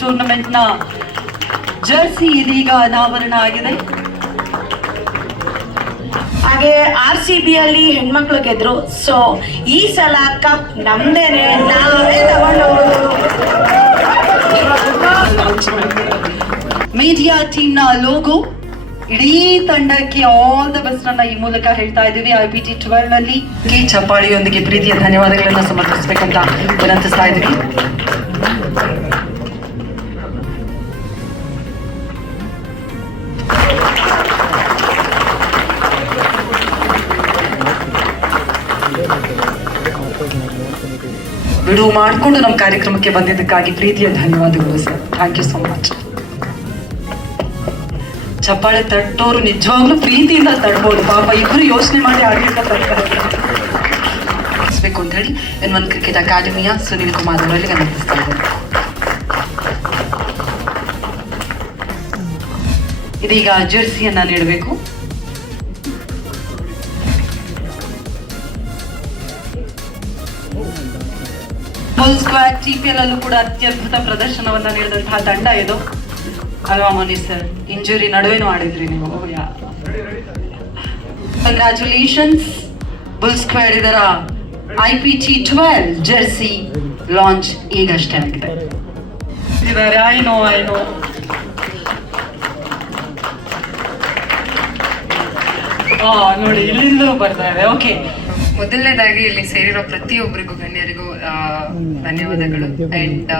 ಟ್ವೆಲ್ನ Jersey ಇದೀಗ ಅನಾವರಣ ಆಗಿದೆ. ಹಾಗೆ ಆರ್ ಸಿ ಬಿ ಅಲ್ಲಿ ಹೆಣ್ಮಕ್ಳು ಗೆದ್ರು. ಸೊ ಈ ಸಲ ಕಪ್ ನಮ್ದೇನೆ. ನಾವೇ ತಗೊಂಡು ಮೀಡಿಯಾ ನ ಲೋಗೋ ಇಡೀ ತಂಡಕ್ಕೆ ಆಲ್ ದ ಬೆಸ್ಟ್ ಅನ್ನ ಈ ಮೂಲಕ ಹೇಳ್ತಾ ಇದ್ದೀವಿ. ಐ ಬಿ ಟಿ ಟ್ವೆಲ್ನಲ್ಲಿ ಕೆ ಚಪ್ಪಾಳಿಯೊಂದಿಗೆ ಪ್ರೀತಿಯ ಧನ್ಯವಾದಗಳನ್ನ ಸಮರ್ಪಿಸಬೇಕಂತ ವಿನಂತಿಸ್ತಾ ಇದ್ದೀವಿ. ಬಿಡುವು ಮಾಡಿಕೊಂಡು ನಮ್ಮ ಕಾರ್ಯಕ್ರಮಕ್ಕೆ ಬಂದಿದ್ದಕ್ಕಾಗಿ ಪ್ರೀತಿಯ ಧನ್ಯವಾದಗಳು sir. Thank you so much ಚಪ್ಪಾಳೆ ತಟ್ಟೋರು ನಿಜವಾಗ್ಲೂ ಪ್ರೀತಿಯಿಂದ ತಡ್ಬೋದು. ಪಾಪ ಇಬ್ಬರು ಯೋಚನೆ ಮಾಡಿ ಆಡಳಿತ ಬರ್ತಾರೆ ಅಂತ ಹೇಳಿ ಎನ್ ಒನ್ ಕ್ರಿಕೆಟ್ ಅಕಾಡೆಮಿಯ ಸುನೀಲ್ ಕುಮಾರ್ ಅವರಲ್ಲಿ ಗಮನಿಸ್ತಾ ಇದೀಗ ಜೆರ್ಸಿಯನ್ನ ನೀಡಬೇಕು. ಫುಲ್ ಸ್ಕ್ವಾಡ್ ಟಿಪಿಎಲ್ ಅಲ್ಲೂ ಕೂಡ ಅತ್ಯದ್ಭುತ ಪ್ರದರ್ಶನವನ್ನ ನೀಡಿದಂತಹ ತಂಡ ಇದು. ಅಲ್ವಾ ಮೋನಿ ಸರ್ ಇಂಜುರಿ ನಡುವೆನೂ ಆಡಿದ್ರಿ ನೀವು. ಕಂಗ್ರ್ಯಾಚುಲೇಷನ್ಸ್ ಬುಲ್ ಸ್ಕ್ವಾಡ್ ಇದರ I P T twelve jersey launch ಈಗಷ್ಟೇ ಆಗಿದೆ. ಇದ್ದಾರೆ ಐ ನೋ ಐ ನೋ ಹಾ ನೋಡಿ, ಇಲ್ಲಿಂದಲೂ ಬರ್ತಾ ಇದೆ. ಓಕೆ ಮೊದಲನೇದಾಗಿ ಇಲ್ಲಿ ಸೇರಿರೋ ಪ್ರತಿಯೊಬ್ಬರಿಗೂ, ಗಣ್ಯರಿಗೂ ಧನ್ಯವಾದಗಳು. ಅಂಡ್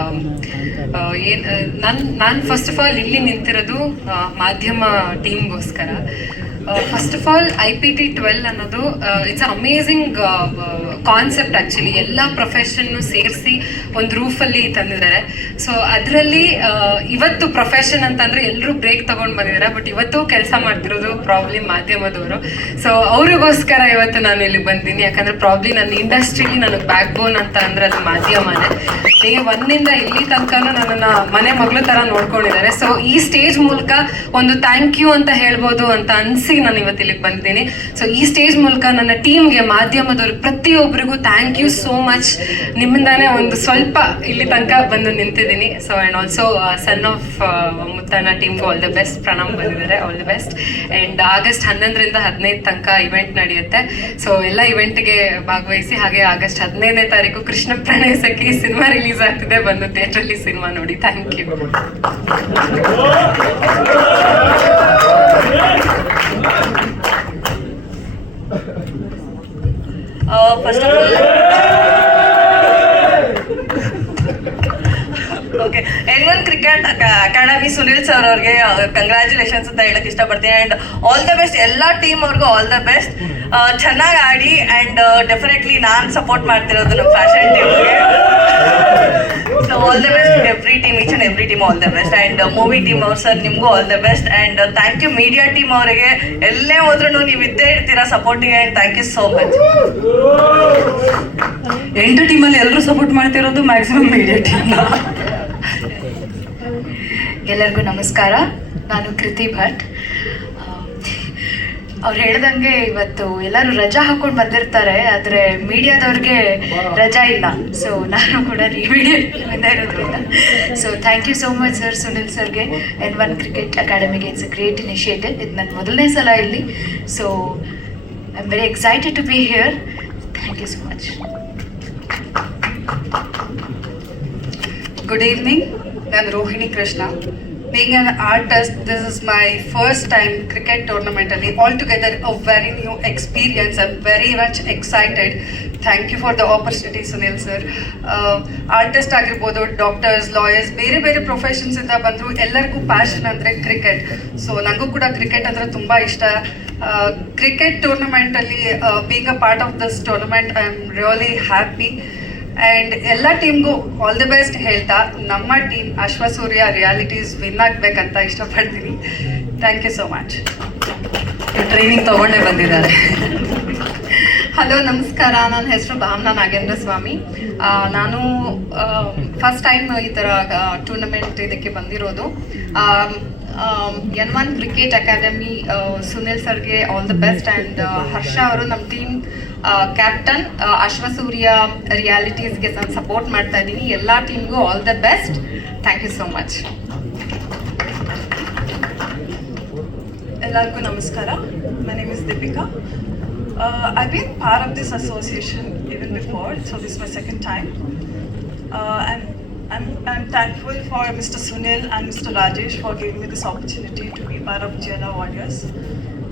ಏನ್ ನಾನ್ ನಾನ್ ಫಸ್ಟ್ ಆಫ್ ಆಲ್ ಇಲ್ಲಿ ನಿಂತಿರೋದು ಮಾಧ್ಯಮ ಟೀಮ್ಗೋಸ್ಕರ first of all I P T twelve ಅನ್ನೋದು ಇಟ್ಸ್ ಅಮೇಝಿಂಗ್ ಕಾನ್ಸೆಪ್ಟ್ ಆ್ಯಕ್ಚುಲಿ ಎಲ್ಲ ಪ್ರೊಫೆಷನ್ನು ಸೇರಿಸಿ ಒಂದು ರೂಫಲ್ಲಿ ತಂದಿದ್ದಾರೆ. ಸೊ ಅದರಲ್ಲಿ ಇವತ್ತು ಪ್ರೊಫೆಷನ್ ಅಂತಂದ್ರೆ ಎಲ್ಲರೂ ಬ್ರೇಕ್ ತಗೊಂಡ್ ಬಂದಿದ್ದಾರೆ. ಬಟ್ ಇವತ್ತು ಕೆಲಸ ಮಾಡ್ತಿರೋದು ಪ್ರಾಬ್ಲಿ ಮಾಧ್ಯಮದವರು. ಸೊ ಅವ್ರಿಗೋಸ್ಕರ ಇವತ್ತು ನಾನು ಇಲ್ಲಿ ಬಂದಿನಿ ಯಾಕಂದ್ರೆ ಪ್ರಾಬ್ಲಿ ನನ್ನ ಇಂಡಸ್ಟ್ರಿಲಿ ನನಗೆ ಬ್ಯಾಕ್ ಬೋನ್ ಅಂತ ಅಂದ್ರೆ ಅದು ಮಾಧ್ಯಮನೇ. ಡೇ ಒನ್ನಿಂದ ಇಲ್ಲಿ ತನಕನೂ ನನ್ನನ್ನು ಮನೆ ಮಗಳು ತರ ನೋಡ್ಕೊಂಡಿದ್ದಾರೆ. ಸೊ ಈ ಸ್ಟೇಜ್ ಮೂಲಕ ಒಂದು ಥ್ಯಾಂಕ್ ಯು ಅಂತ ಹೇಳ್ಬೋದು ಅಂತ ಅನಿಸಿ ನಾನು ಇವತ್ತು ಬಂದಿದ್ದೀನಿ. ಸೊ ಈ ಸ್ಟೇಜ್ ಮೂಲಕ ನನ್ನ ಟೀಮ್ಗೆ ಮಾಧ್ಯಮದವ್ರಿಗೆ ಪ್ರತಿಯೊಬ್ಬರಿಗೂ ಥ್ಯಾಂಕ್ ಯು ಸೋ ಮಚ್ ನಿಮ್ಮಿಂದಾನೇ ಒಂದು ಸ್ವಲ್ಪ ಇಲ್ಲಿ ತನಕ ಬಂದು ನಿಂತಿದ್ದೀನಿ. So and also son of Muthanna ಟೀಮ್ಗೆ ಆಲ್ ದ ಬೆಸ್ಟ್ ಪ್ರಣಾಮ್ ಬಂದಿದ್ದಾರೆ all the best and August ಹನ್ನೊಂದರಿಂದ ಹದಿನೈದು ತನಕ ಇವೆಂಟ್ ನಡೆಯುತ್ತೆ. ಸೊ ಎಲ್ಲ ಇವೆಂಟ್ಗೆ ಭಾಗವಹಿಸಿ, ಹಾಗೆ ಆಗಸ್ಟ್ ಹದಿನೈದನೇ ತಾರೀಕು ಕೃಷ್ಣ ಪ್ರಣಯ ಸಖಿ ಸಿನಿಮಾ ರಿಲೀಸ್ ಆಗ್ತಿದೆ. ಬಂದು ಥಿಯೇಟ್ರಲ್ಲಿ ಸಿನಿಮಾ ನೋಡಿ. Thank you first of all okay N one cricket academy Sunil sir ಅವ್ರಿಗೆ ಕಂಗ್ರ್ಯಾಚುಲೇಷನ್ಸ್ ಅಂತ ಹೇಳಕ್ ಇಷ್ಟಪಡ್ತೀನಿ. ಆ್ಯಂಡ್ ಆಲ್ ದ ಬೆಸ್ಟ್ ಎಲ್ಲ ಟೀಮ್ ಅವ್ರಿಗೂ ಆಲ್ ದ ಬೆಸ್ಟ್ ಚೆನ್ನಾಗಿ ಆಡಿ ಆ್ಯಂಡ್ ಡೆಫಿನೆಟ್ಲಿ ನಾನು ಸಪೋರ್ಟ್ ಮಾಡ್ತಿರೋದು ನಮ್ಮ ಫ್ಯಾಷನ್ ಟೀಮ್ಗೆ so all the best every team each and every team all the best and movie team ಅವ್ರು ಸರ್ ನಿಮಗೂ all the best and thank you media team ಅವರಿಗೆ. ಎಲ್ಲೇ ಹೋದ್ರೂ ನೀವು ಇದ್ದೇ ಇರ್ತೀರಾ ಸಪೋರ್ಟಿಗೆ and thank you so much ಎಂಟು ಟೀಮಲ್ಲಿ ಎಲ್ಲರೂ ಸಪೋರ್ಟ್ ಮಾಡ್ತಿರೋದು ಮ್ಯಾಕ್ಸಿಮಮ್ ಮೀಡಿಯಾ ಟೀಮ್ ಎಲ್ಲರಿಗೂ ನಮಸ್ಕಾರ. ನಾನು ಕೃತಿ ಭಟ್. ಅವ್ರು ಹೇಳ್ದಂಗೆ ಇವತ್ತು ಎಲ್ಲರೂ ರಜಾ ಹಾಕೊಂಡು ಬಂದಿರ್ತಾರೆ, ಆದರೆ ಮೀಡಿಯಾದವ್ರಿಗೆ ರಜಾ ಇಲ್ಲ. ಸೊ ನಾನು ಕೂಡ ಮೀಡಿಯಾದಿಂದ ಇರೋದ್ರಿಂದ. So thank you so much sir Sunil ಸರ್ಗೆ. ಎನ್ ಒನ್ ಕ್ರಿಕೆಟ್ ಅಕಾಡೆಮಿಗೆ ಇಟ್ಸ್ ಅ ಗ್ರೇಟ್ ಇನಿಷಿಯೇಟಿವ್ ಇದು ನನ್ನ ಮೊದಲನೇ ಸಲ ಇಲ್ಲಿ. So I am very excited to be here thank you so much good evening ನಾನು Rohini Krishna. An artist this is my first time cricket ಟೂರ್ನಮೆಂಟಲ್ಲಿ all together a very new experience I very much excited thank you for the opportunity Sunil sir artist ಆಗಿರ್ಬೋದು doctors lawyers ಬೇರೆ ಬೇರೆ ಪ್ರೊಫೆಷನ್ಸಿಂದ ಬಂದರು ಎಲ್ಲರಿಗೂ passion ಅಂದರೆ cricket so ನನಗೂ ಕೂಡ cricket ಅಂದರೆ ತುಂಬ ಇಷ್ಟ. Cricket ಟೂರ್ನಮೆಂಟಲ್ಲಿ being a part of this tournament I am really happy and ಎಲ್ಲ ಟೀಮ್ಗೂ ಆಲ್ ದಿ ಬೆಸ್ಟ್ ಹೇಳ್ತಾ ನಮ್ಮ ಟೀಮ್ ಅಶ್ವಸೂರ್ಯ ರಿಯಾಲಿಟೀಸ್ ವಿನ್ ಆಗಬೇಕಂತ ಇಷ್ಟಪಡ್ತೀನಿ. Thank you so much training ತೊಗೊಂಡೇ ಬಂದಿದ್ದಾರೆ. ಹಲೋ ನಮಸ್ಕಾರ. ನನ್ನ ಹೆಸರು ಭಾವನಾ ನಾಗೇಂದ್ರ ಸ್ವಾಮಿ. ನಾನು ಫಸ್ಟ್ ಟೈಮ್ ಈ ಥರ ಟೂರ್ನಮೆಂಟ್ ಇದಕ್ಕೆ ಬಂದಿರೋದು. N one cricket academy Sunil ಸರ್ಗೆ all the best and Harsha ಅವರು ನಮ್ಮ ಟೀಮ್ ಕ್ಯಾಪ್ಟನ್ ಅಶ್ವಸೂರ್ಯ ರಿಯಾಲಿಟೀಸ್ಗೆ ನಾನು ಸಪೋರ್ಟ್ ಮಾಡ್ತಾ ಇದ್ದೀನಿ ಎಲ್ಲ ಟೀಮ್ಗೂ all the best thank you so much ಎಲ್ಲರಿಗೂ ನಮಸ್ಕಾರ my name is Deepika I been part of this association even before so this my second time and I'm, I'm thankful for Mr. Sunil and Mr. Rajesh for giving me this opportunity to be part of GLR Warriors.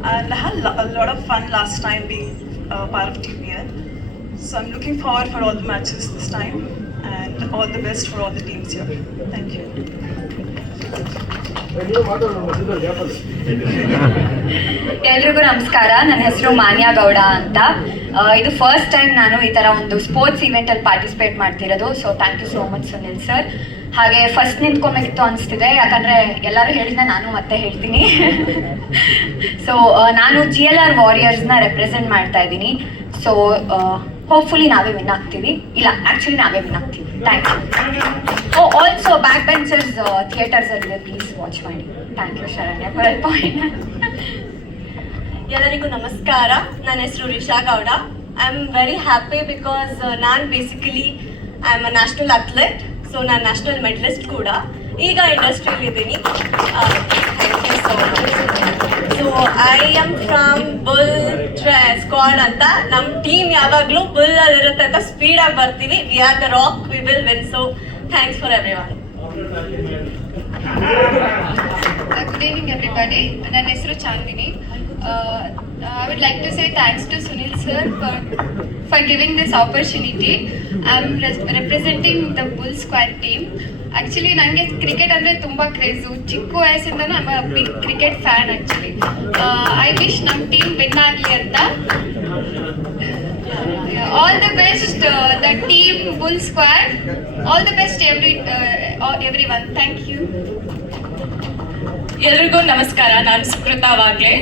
And I had lo- a lot of fun last time being uh, part of TPL. So I'm looking forward for all the matches this time and all the best for all the teams here. Thank you. ಎಲ್ರಿಗೂ ನಮಸ್ಕಾರ ನನ್ನ ಹೆಸರು ಮಾನ್ಯ ಗೌಡ ಅಂತ ಇದು first time ನಾನು ಈ ಥರ ಒಂದು ಸ್ಪೋರ್ಟ್ಸ್ ಇವೆಂಟಲ್ಲಿ ಪಾರ್ಟಿಸಿಪೇಟ್ ಮಾಡ್ತಿರೋದು so thank you so much Sunil sir ಹಾಗೆ ಫಸ್ಟ್ ನಿಂತ್ಕೊಬೇಕಿತ್ತು ಅನಿಸ್ತಿದೆ. ಯಾಕಂದರೆ ಎಲ್ಲರೂ ಹೇಳಿದ ನಾನು ಮತ್ತೆ ಹೇಳ್ತೀನಿ. ಸೊ ನಾನು ಜಿ ಎಲ್ ಆರ್ ವಾರಿಯರ್ಸ್ನ ರೆಪ್ರೆಸೆಂಟ್ ಮಾಡ್ತಾ ಇದ್ದೀನಿ. ಸೊ ಹೋಪ್ಫುಲಿ ನಾವೇ ವಿನ್ ಆಗ್ತೀವಿ. ಇಲ್ಲ ಆ್ಯಕ್ಚುಲಿ ನಾವೇ ವಿನ್ ಆಗ್ತೀವಿ. Thank you oh also back benchers ಅಲ್ಲಿ ಪ್ಲೀಸ್ ವಾಚ್ ಮಾಡಿ ಥ್ಯಾಂಕ್ ಯು ಶರಣ್ಯ ಪಾಯಿಂಟ್ ಎಲ್ಲರಿಗೂ ನಮಸ್ಕಾರ. ನನ್ನ ಹೆಸರು Risha Gowda. I am very happy because ನಾನು basically I am a national athlete so ನಾನು ನ್ಯಾಷನಲ್ ಮೆಡಲಿಸ್ಟ್ ಕೂಡ ಈಗ ಇಂಡಸ್ಟ್ರಿಯಲ್ಲಿ ಇದ್ದೀನಿ so I am from bull squad ಅಂತ ನಮ್ಮ ಟೀಮ್ ಯಾವಾಗಲೂ ಬುಲ್ ಅಲ್ಲಿ ಇರುತ್ತೆ ಅಂತ ಸ್ಪೀಡಾಗಿ ಬರ್ತೀವಿ we are the rock we will win so thanks for every one good evening everybody ನನ್ನ ಹೆಸರು Chandini. I would like to say thanks to Sunil sir for for giving this opportunity. I am representing the bull Squad team actually ನನಗೆ cricket ಅಂದರೆ ತುಂಬ craze ಚಿಕ್ಕ ವಯಸ್ಸಿಂದನೂ I big cricket fan actually I wish ನಮ್ಮ team win ಆಗಲಿ ಅಂತ. All the best the team bull squad all the best every every one thank you ಎಲ್ರಿಗೂ ನಮಸ್ಕಾರ. ನಾನು ಸುಕೃತ ವಾಗ್ಲೆ.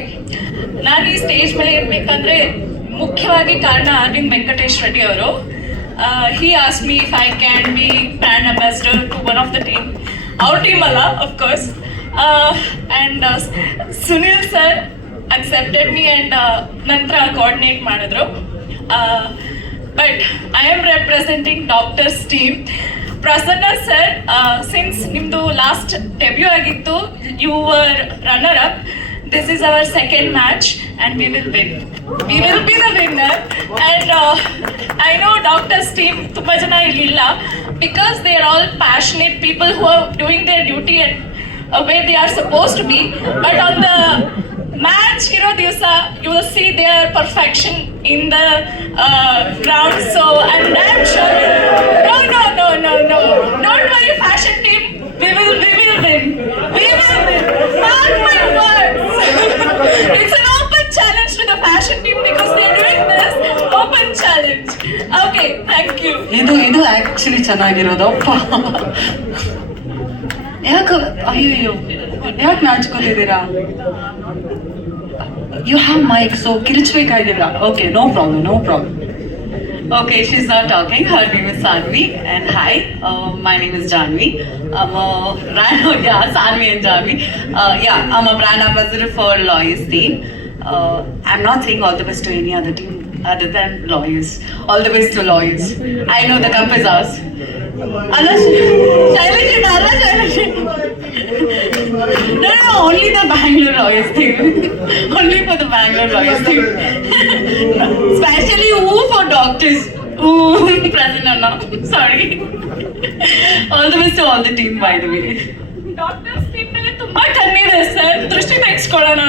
ನಾನು ಈ ಸ್ಟೇಜ್ ಮೇಲೆ ಇರ್ಬೇಕಂದ್ರೆ ಮುಖ್ಯವಾಗಿ ಕಾರಣ ಅರವಿಂದ್ ವೆಂಕಟೇಶ್ ರೆಡ್ಡಿ ಅವರು. He as me I can be brand ambassador to one of the team ಅವ್ರ ಟೀಮ್ ಅಲ್ಲ of course and Sunil sir accepted me and ನಂತರ ಕೋಆರ್ಡಿನೇಟ್ ಮಾಡಿದ್ರು. But I am representing doctors team Prasanna sir since ನಿಮ್ಮದು last debut ಆಗಿತ್ತು you were runner up this is our second match and we will win. We will be the winner. And uh, I know doctor's team Tupajana Ilila, because they are all passionate people who are doing their duty and uh, where they are supposed to be. But on the match, you you will see their perfection in the uh, ground. So, and I'm sure. No, no, no, no, no. Don't actually ಚೆನ್ನಾಗಿರೋದು ಅಪ್ಪ ಯಾಕೆ ಅಯ್ಯೋ ಯಾಕೆ ನಾಚ್ಕೋತಿದ್ದೀರಾ you have mic so ಕಿರಿಚ್ಬೇಕಾಗಿಲ್ಲ okay no problem no problem Okay, she's not talking. Her name is Sanvi, and hi, uh, my name is Janvi. I'm a brand, yeah, Sanvi and Janvi. Uh, yeah, I'm a brand ambassador for Lawyers team. Uh, I'm not saying all the best to any other team other than Lawyers. All the best to Lawyers. I know the cup is ours. Unless, Shailesh, Nara, Shailesh. No, no, only the Bangalore Lawyers team. only for the Bangalore Lawyers team. Especially who for doctors. Ooh, Prasanna, no. Sorry. all the best to all the team, by the way. Doctors team ಮೇಲೆ ತುಂಬಾ ಕಣ್ಣಿದೆ sir ದೃಷ್ಟಿ ತೆಗೆಸ್ಕೊಳ್ಳೋಣ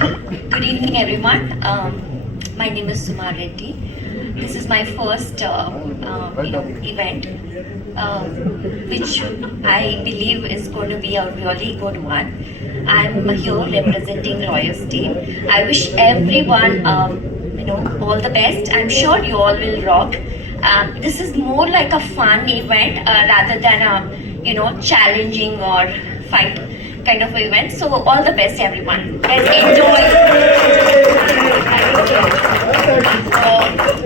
Good evening, everyone. Um, my name is Sumar Reddy. This is my first, uh, know, event, uh, which I believe is going to be a really good one. I'm here representing Lawyers team. I wish everyone, um, you know, all the best. I'm sure you all will rock. Um, this is more like a fun event uh, rather than a, you know, challenging or fight kind of event. So all the best, everyone. Let's enjoy.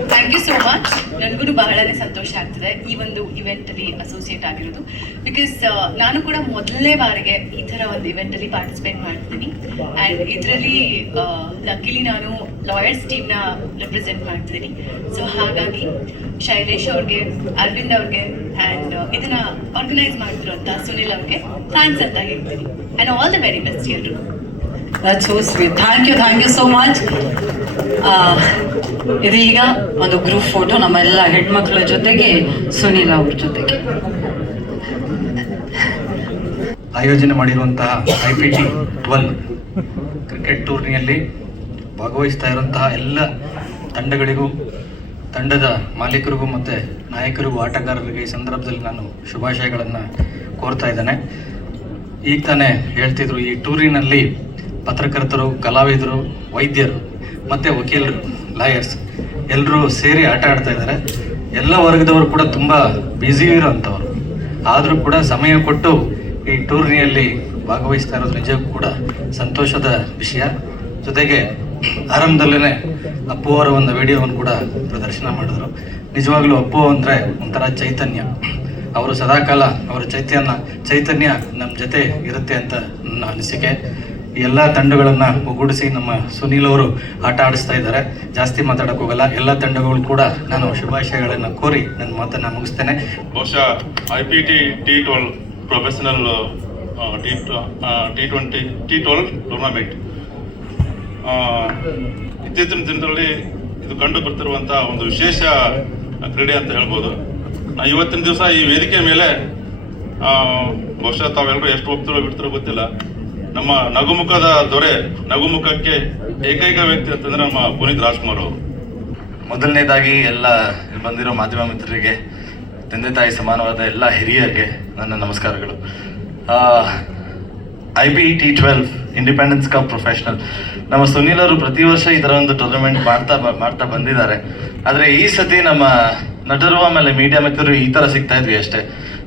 Thank you so much ನನಗೂ ಬಹಳನೇ ಸಂತೋಷ ಆಗ್ತದೆ ಈ ಒಂದು ಇವೆಂಟಲ್ಲಿ associate ಆಗಿರೋದು because ನಾನು ಕೂಡ ಮೊದಲನೇ ಬಾರಿಗೆ ಈ ಥರ ಒಂದು ಇವೆಂಟಲ್ಲಿ ಪಾರ್ಟಿಸಿಪೇಟ್ ಮಾಡ್ತೀನಿ ಆ್ಯಂಡ್ ಇದರಲ್ಲಿ ಲಕ್ಕಿಲಿ ನಾನು ಲಾಯರ್ಸ್ ಟೀಮ್ನ ರೆಪ್ರೆಸೆಂಟ್ ಮಾಡ್ತೀನಿ ಸೊ ಹಾಗಾಗಿ ಶೈಲೇಶ್ ಅವ್ರಿಗೆ ಅರವಿಂದ್ ಅವ್ರಿಗೆ ಆ್ಯಂಡ್ ಇದನ್ನ ಆರ್ಗನೈಸ್ ಮಾಡ್ತಿರೋಂಥ ಸುನಿಲ್ ಅವ್ರಿಗೆ ಥ್ಯಾಂಕ್ಸ್ ಅಂತ ಹೇಳ್ತೀನಿ and all the very best ಎಲ್ರಿಗೂ that's so sweet thank you thank you so much ಇದೀಗ ಒಂದು ಗ್ರೂಪ್ ಫೋಟೋ ನಮ್ಮೆಲ್ಲ ಹೆಣ್ಮಕ್ಳ ಜೊತೆಗೆ ಸುನೀಲ್ ಅವ್ರ ಜೊತೆಗೆ. ಆಯೋಜನೆ ಮಾಡಿರುವಂತಹ I P T twelve cricket ಟೂರ್ನಿಯಲ್ಲಿ ಭಾಗವಹಿಸ್ತಾ ಇರುವಂತಹ ಎಲ್ಲ ತಂಡಗಳಿಗೂ ತಂಡದ ಮಾಲೀಕರಿಗೂ ಮತ್ತು ನಾಯಕರಿಗೂ ಆಟಗಾರರಿಗೆ ಈ ಸಂದರ್ಭದಲ್ಲಿ ನಾನು ಶುಭಾಶಯಗಳನ್ನು ಕೋರ್ತಾ ಇದ್ದೇನೆ. ಈಗ ತಾನೇ ಹೇಳ್ತಿದ್ರು ಈ ಟೂರಿನಲ್ಲಿ ಪತ್ರಕರ್ತರು, ಕಲಾವಿದರು, ವೈದ್ಯರು, ಮತ್ತು ವಕೀಲರು ಲಾಯರ್ಸ್ ಎಲ್ಲರೂ ಸೇರಿ ಆಟ ಆಡ್ತಾ ಇದ್ದಾರೆ. ಎಲ್ಲ ವರ್ಗದವರು ಕೂಡ ತುಂಬ ಬ್ಯುಸಿ ಇರೋಂಥವ್ರು ಆದರೂ ಕೂಡ ಸಮಯ ಕೊಟ್ಟು ಈ ಟೂರ್ನಿಯಲ್ಲಿ ಭಾಗವಹಿಸ್ತಾ ಇರೋದು ನಿಜಕ್ಕೂ ಕೂಡ ಸಂತೋಷದ ವಿಷಯ. ಜೊತೆಗೆ ಆರಂಭದಲ್ಲೇ ಅಪ್ಪು ಅವರ ಒಂದು ವಿಡಿಯೋವನ್ನು ಕೂಡ ಪ್ರದರ್ಶನ ಮಾಡಿದ್ರು. ನಿಜವಾಗ್ಲೂ ಅಪ್ಪು ಅಂದರೆ ಒಂಥರ ಚೈತನ್ಯ. ಅವರು ಸದಾಕಾಲ ಅವರ ಚೈತನ್ಯ ಚೈತನ್ಯ ನಮ್ಮ ಜೊತೆ ಇರುತ್ತೆ ಅಂತ ನನ್ನ ಅನಿಸಿಕೆ. ಎಲ್ಲ ತಂಡಗಳನ್ನು ಒಗ್ಗೂಡಿಸಿ ನಮ್ಮ ಸುನೀಲ್ ಅವರು ಆಟ ಆಡಿಸ್ತಾ ಇದ್ದಾರೆ. ಜಾಸ್ತಿ ಮಾತಾಡಕ್ಕೆ ಹೋಗಲ್ಲ. ಎಲ್ಲ ತಂಡಗಳು ಕೂಡ ನಾನು ಶುಭಾಶಯಗಳನ್ನು ಕೋರಿ ನನ್ನ ಮಾತನ್ನು ಮುಗಿಸ್ತೇನೆ. ಬಹುಶಃ I P T T twelve professional T T twenty T twelve tournament ಇತ್ತೀಚಿನ ದಿನದಲ್ಲಿ ಇದು ಕಂಡು ಬರ್ತಿರುವಂಥ ಒಂದು ವಿಶೇಷ ಕ್ರೀಡೆ ಅಂತ ಹೇಳ್ಬೋದು. ಇವತ್ತಿನ ದಿವಸ ಈ ವೇದಿಕೆ ಮೇಲೆ ಬಹುಶಃ ತಾವೆಲ್ಲರೂ ಎಷ್ಟು ಹೋಗ್ತಿರೋ ಬಿಡ್ತಿರೋ ಗೊತ್ತಿಲ್ಲ. ನಮ್ಮ ನಗುಮುಖದ ದೊರೆ, ನಗುಮುಖಕ್ಕೆ ಏಕೈಕ ವ್ಯಕ್ತಿ ಅಂತಂದ್ರೆ ನಮ್ಮ ಪುನೀತ್ ರಾಜ್ಕುಮಾರ್ ಅವರು. ಮೊದಲನೇದಾಗಿ ಎಲ್ಲ ಬಂದಿರೋ ಮಾಧ್ಯಮ ಮಿತ್ರರಿಗೆ, ತಂದೆ ತಾಯಿ ಸಮಾನವಾದ ಎಲ್ಲ ಹಿರಿಯರಿಗೆ ನನ್ನ ನಮಸ್ಕಾರಗಳು. I B T twelve independence cup professional ನಮ್ಮ ಸುನೀಲ್ ಅವರು ಪ್ರತಿ ವರ್ಷ ಈ ಥರ ಒಂದು ಟೂರ್ನಮೆಂಟ್ ಮಾಡ್ತಾ ಮಾಡ್ತಾ ಬಂದಿದ್ದಾರೆ. ಆದರೆ ಈ ಸತಿ ನಮ್ಮ ನಟರು ಆಮೇಲೆ ಮೀಡಿಯಾ ಮಿತ್ರರು ಈ ಥರ ಸಿಗ್ತಾ ಇದ್ವಿ ಅಷ್ಟೇ.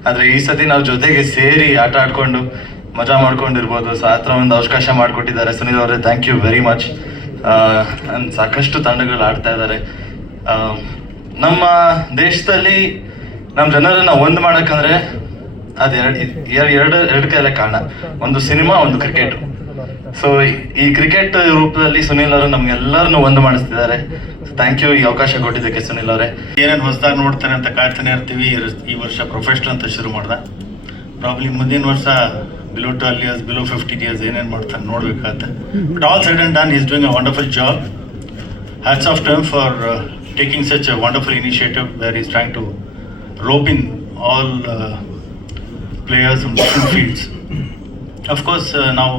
ಆದರೆ ಈ ಸತಿ ನಾವು ಜೊತೆಗೆ ಸೇರಿ ಆಟ ಆಡ್ಕೊಂಡು ಮಜಾ ಮಾಡ್ಕೊಂಡಿರ್ಬೋದು. ಸೊ ಆ ಒಂದು ಅವಕಾಶ ಮಾಡಿಕೊಟ್ಟಿದ್ದಾರೆ. ಸುನೀಲ್ ಅವರೇ ಥ್ಯಾಂಕ್ ಯು ವೆರಿ ಮಚ್ ಸಾಕಷ್ಟು ತಂಡಗಳು ಆಡ್ತಾ ಇದ್ದಾರೆ. ನಮ್ಮ ದೇಶದಲ್ಲಿ ನಮ್ಮ ಜನರನ್ನ ಒಂದು ಮಾಡೋಕ್ಕಂದ್ರೆ ಅದು ಎರಡು ಎರಡು ಎರಡು ಕೈಯಲ್ಲೇ ಕಾರಣ. ಒಂದು ಸಿನಿಮಾ, ಒಂದು ಕ್ರಿಕೆಟ್. ಸೊ ಈ ಕ್ರಿಕೆಟ್ ರೂಪದಲ್ಲಿ ಸುನಿಲ್ ಅವರು ನಮ್ಗೆಲ್ಲರನ್ನು ಒಂದು ಮಾಡಿಸ್ತಿದ್ದಾರೆ. ಥ್ಯಾಂಕ್ ಯು ಈ ಅವಕಾಶ ಕೊಟ್ಟಿದ್ದಕ್ಕೆ ಸುನಿಲ್ ಅವರೇ. ಏನೇನು ಹೊಸದಾಗಿ ನೋಡ್ತಾರೆ ಅಂತ ಕಾಯ್ತಾನೆ ಇರ್ತೀವಿ. ಈ ವರ್ಷ ಪ್ರೊಫೆಷನಲ್ ಅಂತ ಶುರು ಮಾಡ್ದ. ಪ್ರಾಬ್ಲಿ ಮುಂದಿನ ವರ್ಷ below twelve years below fifteen years ಏನೇನು ಮಾಡ್ತಾನೆ ನೋಡ್ಬೇಕಾಗತ್ತೆ. But all side and done is doing a wonderful job hats off time for taking such a wonderful initiative there is trying to rope in all players fields of course ನಾವು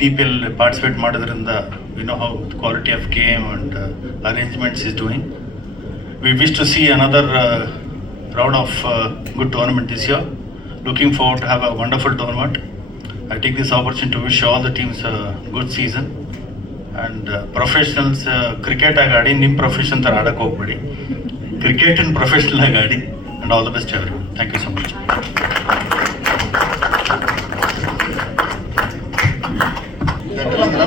T P L participate ಮಾಡೋದ್ರಿಂದ we know how quality of game and arrangements is doing we wish to see another uh, round of uh, good tournament this year. Looking forward to have a wonderful tournament. I take this opportunity to wish all the teams a good season. And uh, professionals, uh, cricket ಆಗಿ ಆಡಿ ನಿಮ್ಮ profession ಥರ ಆಡಕ್ಕೆ ಹೋಗ್ಬೇಡಿ cricket ಇನ್ professional ಆಗಿ ಆಡಿ and all the best every thank you so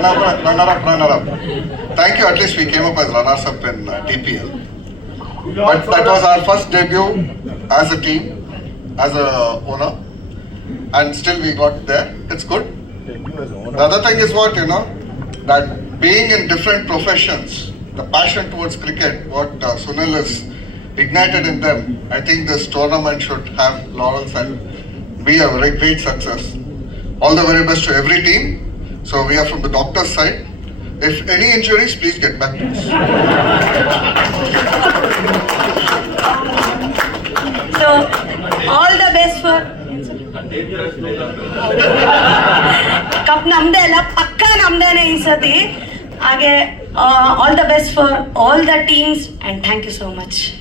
Runner-up, runner-up, runner-up. Thank you. At least we came up as runners-up in uh, TPL. But that was our first debut as a team, as a owner, and still we got there. It's good. The other thing is what you know that being in different professions, the passion towards cricket, what uh, Sunil has ignited in them. I think this tournament should have laurels and be a very great success. All the very best to every team. So we are from the doctor's side. If any injuries, please get back to us. So all the best for cup ನಮ್ದೇ ಅಲ್ಲ ಪಕ್ಕ ನಮ್ದೇನೆ ಈ ಸತಿ ಹಾಗೆ all the best for all the teams and thank you so much